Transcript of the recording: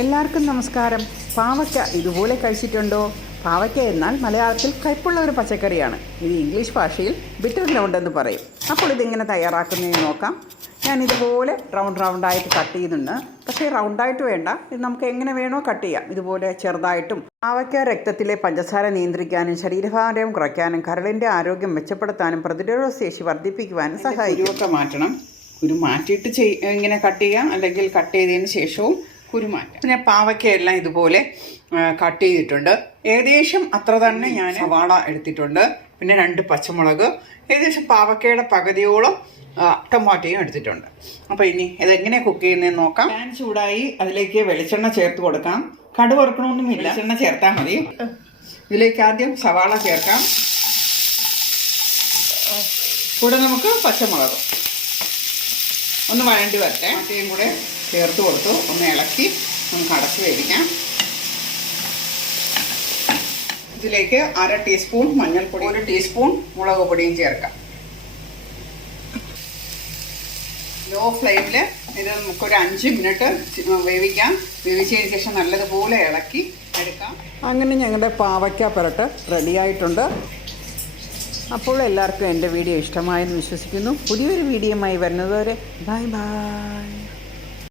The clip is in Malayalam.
എല്ലാവർക്കും നമസ്കാരം. പാവയ്ക്ക ഇതുപോലെ കഴിച്ചിട്ടുണ്ടോ? പാവയ്ക്ക എന്നാൽ മലയാളത്തിൽ കയ്പുള്ള ഒരു പച്ചക്കറിയാണ്. ഇത് ഇംഗ്ലീഷ് ഭാഷയിൽ ബിറ്റർ ഗ്രൗണ്ട് എന്ന് പറയും. അപ്പോൾ ഇതെങ്ങനെ തയ്യാറാക്കുന്നതെന്ന് നോക്കാം. ഞാനിതുപോലെ റൗണ്ടായിട്ട് കട്ട് ചെയ്യുന്നുണ്ട്. പക്ഷേ റൗണ്ടായിട്ട് വേണ്ട, ഇത് നമുക്ക് എങ്ങനെ വേണോ കട്ട് ചെയ്യാം. ഇതുപോലെ ചെറുതായിട്ടും. പാവയ്ക്ക രക്തത്തിലെ പഞ്ചസാര നിയന്ത്രിക്കാനും ശരീരഭാരം കുറയ്ക്കാനും കരളിൻ്റെ ആരോഗ്യം മെച്ചപ്പെടുത്താനും പ്രതിരോധശേഷി വർദ്ധിപ്പിക്കുവാനും സഹായിക്കും. കുരുവൊക്കെ മാറ്റണം. കുരു മാറ്റിയിട്ട് ഇങ്ങനെ കട്ട് ചെയ്യാം, അല്ലെങ്കിൽ കട്ട് ചെയ്തതിന് ശേഷവും കുരുമാറ്റം. പിന്നെ പാവയ്ക്കയെല്ലാം ഇതുപോലെ കട്ട് ചെയ്തിട്ടുണ്ട്. ഏകദേശം അത്ര തന്നെ ഞാൻ സവാള എടുത്തിട്ടുണ്ട്. പിന്നെ 2 പച്ചമുളക്, ഏകദേശം പാവയ്ക്കയുടെ പകുതിയോളം ടൊമാറ്റോയും എടുത്തിട്ടുണ്ട്. അപ്പോൾ ഇനി ഇതെങ്ങനെ കുക്ക് ചെയ്യുന്നതെന്ന് നോക്കാം. പാൻ ചൂടായി, അതിലേക്ക് വെളിച്ചെണ്ണ ചേർത്ത് കൊടുക്കാം. കടുക് വറുക്കണമൊന്നുമില്ല, വെളിച്ചെണ്ണ ചേർത്താൽ മതി. ഇതിലേക്ക് ആദ്യം സവാള ചേർക്കാം. കൂടെ നമുക്ക് പച്ചമുളക് ഒന്ന് വഴണ്ടി വരട്ടെ. മറ്റേയും കൂടെ ചേർത്ത് കൊടുത്തു ഒന്ന് ഇളക്കി നമുക്ക് അടച്ച് വേവിക്കാം. ഇതിലേക്ക് 1/2 ടീസ്പൂൺ മഞ്ഞൾപ്പൊടി, 1 ടീസ്പൂൺ മുളക് പൊടിയും ചേർക്കാം. ലോ ഫ്ലെയിമിൽ ഇത് നമുക്കൊരു 5 മിനിറ്റ് വേവിക്കാം. വേവിച്ചതിന് ശേഷം നല്ലതുപോലെ ഇളക്കി എടുക്കാം. അങ്ങനെ ഞങ്ങളുടെ പാവയ്ക്ക പുരട്ട് റെഡിയായിട്ടുണ്ട്. അപ്പോൾ എല്ലാവർക്കും എൻ്റെ വീഡിയോ ഇഷ്ടമായെന്ന് വിശ്വസിക്കുന്നു. പുതിയൊരു വീഡിയോയുമായി വരുന്നതുവരെ ബൈ ബൈ.